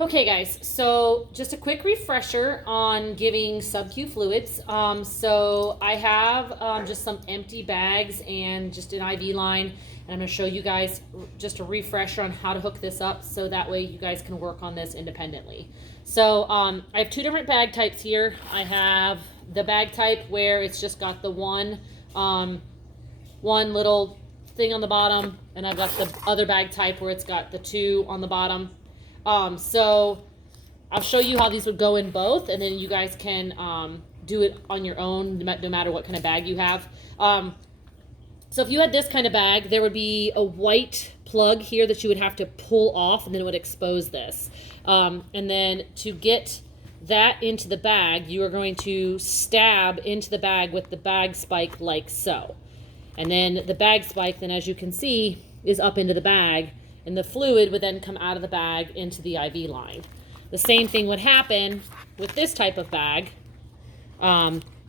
Okay guys, so just a quick refresher on giving SubQ fluids. So I have just some empty bags and just an IV line, and I'm going to show you guys just a refresher on how to hook this up so that way you guys can work on this independently. So I have two different bag types here. I have the bag type where it's just got the one little thing on the bottom, and I've got the other bag type where it's got the two on the bottom. So I'll show you how these would go in both, and then you guys can do it on your own, no matter what kind of bag you have. So if you had this kind of bag, there would be a white plug here that you would have to pull off, and then it would expose this. And then to get that into the bag, you are going to stab into the bag with the bag spike like so. And then the bag spike, then as you can see, is up into the bag, and the fluid would then come out of the bag into the IV line. The same thing would happen with this type of bag,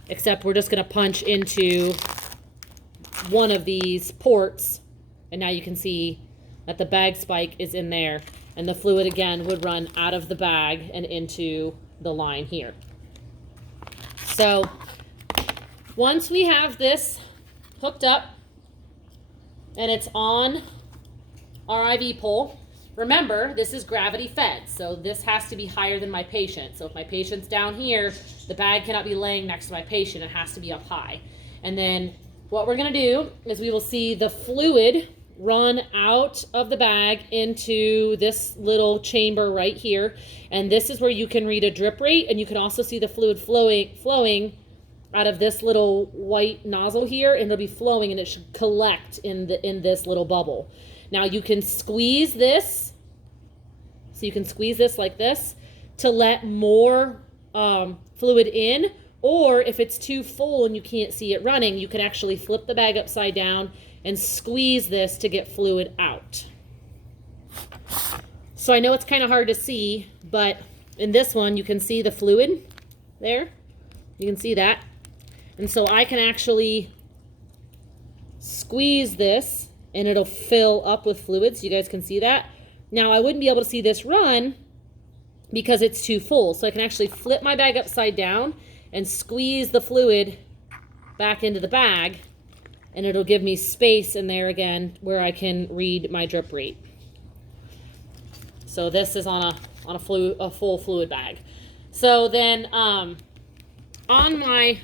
except we're just going to punch into one of these ports, and now you can see that the bag spike is in there, and the fluid again would run out of the bag and into the line here. So once we have this hooked up and it's on our IV pole, remember this is gravity fed, so this has to be higher than my patient. So if my patient's down here, the bag cannot be laying next to my patient, it has to be up high. And then what we're going to do is we will see the fluid run out of the bag into this little chamber right here, and this is where you can read a drip rate, and you can also see the fluid flowing out of this little white nozzle here, and it'll be flowing, and it should collect in this little bubble. Now you can squeeze this, so you can squeeze this like this to let more fluid in, or if it's too full and you can't see it running, you can actually flip the bag upside down and squeeze this to get fluid out. So I know it's kind of hard to see, but in this one you can see the fluid there. You can see that. And so I can actually squeeze this and it'll fill up with fluid, so you guys can see that. Now I wouldn't be able to see this run because it's too full, so I can actually flip my bag upside down and squeeze the fluid back into the bag, and it'll give me space in there again where I can read my drip rate. So this is on a full fluid bag. So then on my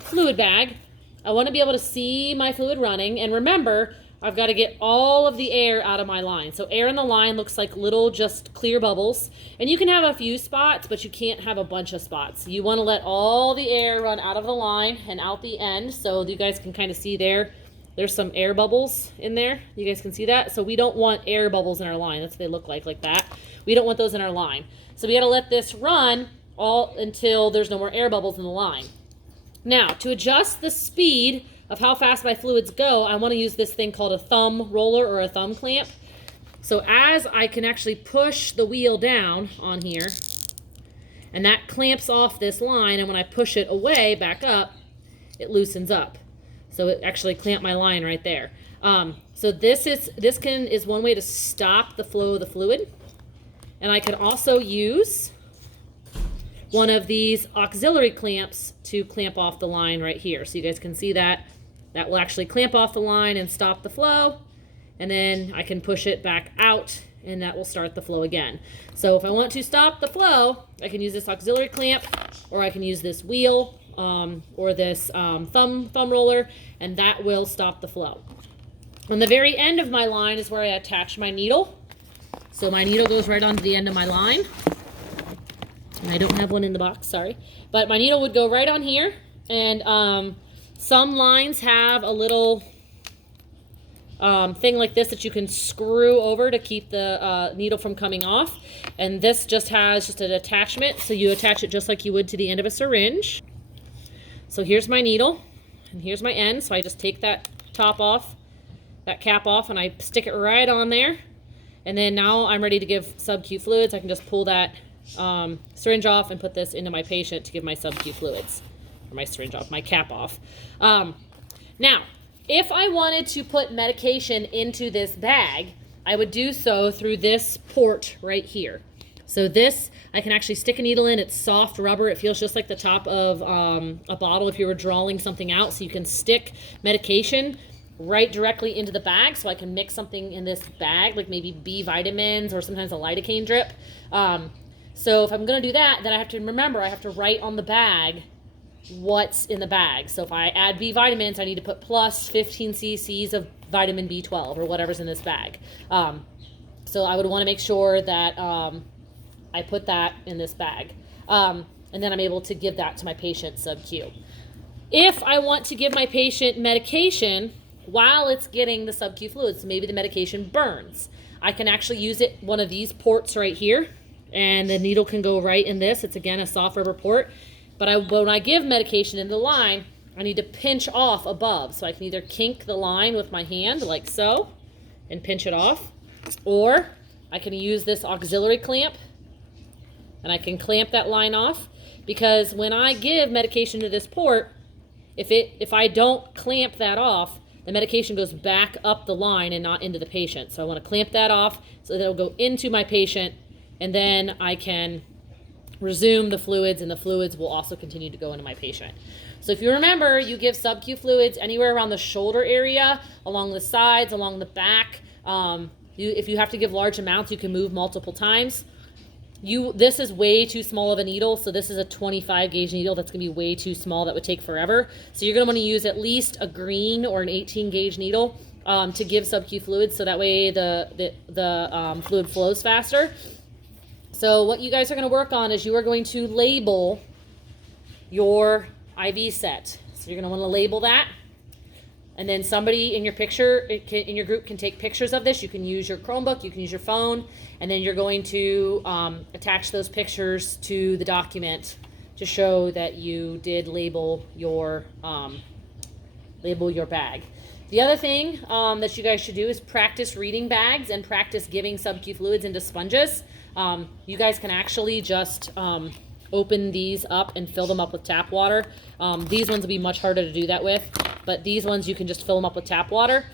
fluid bag, I want to be able to see my fluid running, and remember, I've got to get all of the air out of my line. So air in the line looks like little just clear bubbles, and you can have a few spots, but you can't have a bunch of spots. You want to let all the air run out of the line and out the end, so you guys can kind of see there's some air bubbles in there. You guys can see that? So we don't want air bubbles in our line. That's what they look like that. We don't want those in our line. So we got to let this run all until there's no more air bubbles in the line. Now, to adjust the speed of how fast my fluids go, I want to use this thing called a thumb roller or a thumb clamp. So as I can actually push the wheel down on here, and that clamps off this line, and when I push it away, back up, it loosens up. So it actually clamped my line right there. So this is one way to stop the flow of the fluid. And I can also use one of these auxiliary clamps to clamp off the line right here. So you guys can see that. That will actually clamp off the line and stop the flow. And then I can push it back out, and that will start the flow again. So if I want to stop the flow, I can use this auxiliary clamp, or I can use this wheel or this thumb roller, and that will stop the flow. On the very end of my line is where I attach my needle. So my needle goes right onto the end of my line. And I don't have one in the box, sorry. But my needle would go right on here, and some lines have a little thing like this that you can screw over to keep the needle from coming off. And this just has an attachment, so you attach it just like you would to the end of a syringe. So here's my needle, and here's my end. So I just take that top off, that cap off, and I stick it right on there. And then now I'm ready to give SubQ fluids. I can just pull that syringe off and put this into my patient to give my SubQ fluids. Or my syringe off, my cap off. Now, if I wanted to put medication into this bag, I would do so through this port right here. So this, I can actually stick a needle in. It's soft rubber. It feels just like the top of a bottle if you were drawing something out. So you can stick medication right directly into the bag. So I can mix something in this bag, like maybe B vitamins or sometimes a lidocaine drip. So if I'm going to do that, then I have to remember, I have to write on the bag what's in the bag. So if I add B vitamins, I need to put plus 15 cc's of vitamin B12 or whatever's in this bag. So I would want to make sure that I put that in this bag. And then I'm able to give that to my patient SubQ. If I want to give my patient medication while it's getting the SubQ fluids, so maybe the medication burns, I can actually use one of these ports right here, and the needle can go right in this. It's again a soft rubber port. But when I give medication in the line, I need to pinch off above. So I can either kink the line with my hand like so and pinch it off, or I can use this auxiliary clamp and I can clamp that line off, because when I give medication to this port, if I don't clamp that off, the medication goes back up the line and not into the patient. So I want to clamp that off so that it'll go into my patient, and then I can resume the fluids, and the fluids will also continue to go into my patient. So if you remember, you give SubQ fluids anywhere around the shoulder area, along the sides, along the back. If you have to give large amounts, you can move multiple times. This is way too small of a needle, so this is a 25 gauge needle. That's going to be way too small. That would take forever. So you're going to want to use at least a green or an 18 gauge needle to give SubQ fluids, so that way the fluid flows faster. So what you guys are going to work on is you are going to label your IV set. So you're going to want to label that. And then somebody in your in your group can take pictures of this. You can use your Chromebook, you can use your phone, and then you're going to attach those pictures to the document to show that you did label your bag. The other thing that you guys should do is practice reading bags and practice giving SubQ fluids into sponges. You guys can actually just open these up and fill them up with tap water. These ones will be much harder to do that with, but these ones you can just fill them up with tap water,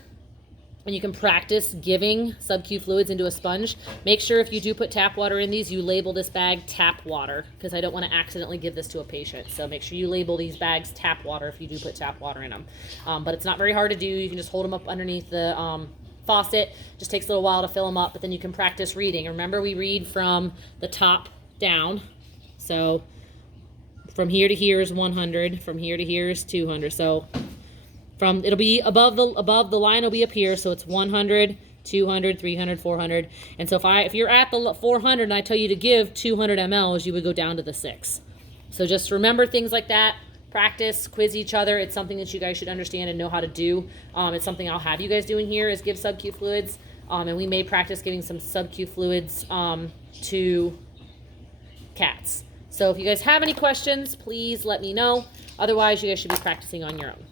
and you can practice giving SubQ fluids into a sponge. Make sure if you do put tap water in these, you label this bag tap water, because I don't want to accidentally give this to a patient. So make sure you label these bags tap water if you do put tap water in them. But it's not very hard to do. You can just hold them up underneath the faucet. Just takes a little while to fill them up, but then you can practice reading. Remember, we read from the top down. So from here to here is 100, from here to here is 200. So it'll be above the line will be up here, so it's 100, 200, 300, 400. And so if you're at the 400 and I tell you to give 200 mLs, you would go down to the 6. So just remember things like that. Practice, quiz each other. It's something that you guys should understand and know how to do. It's something I'll have you guys doing here is give SubQ fluids. And we may practice giving some SubQ fluids to cats. So if you guys have any questions, please let me know. Otherwise, you guys should be practicing on your own.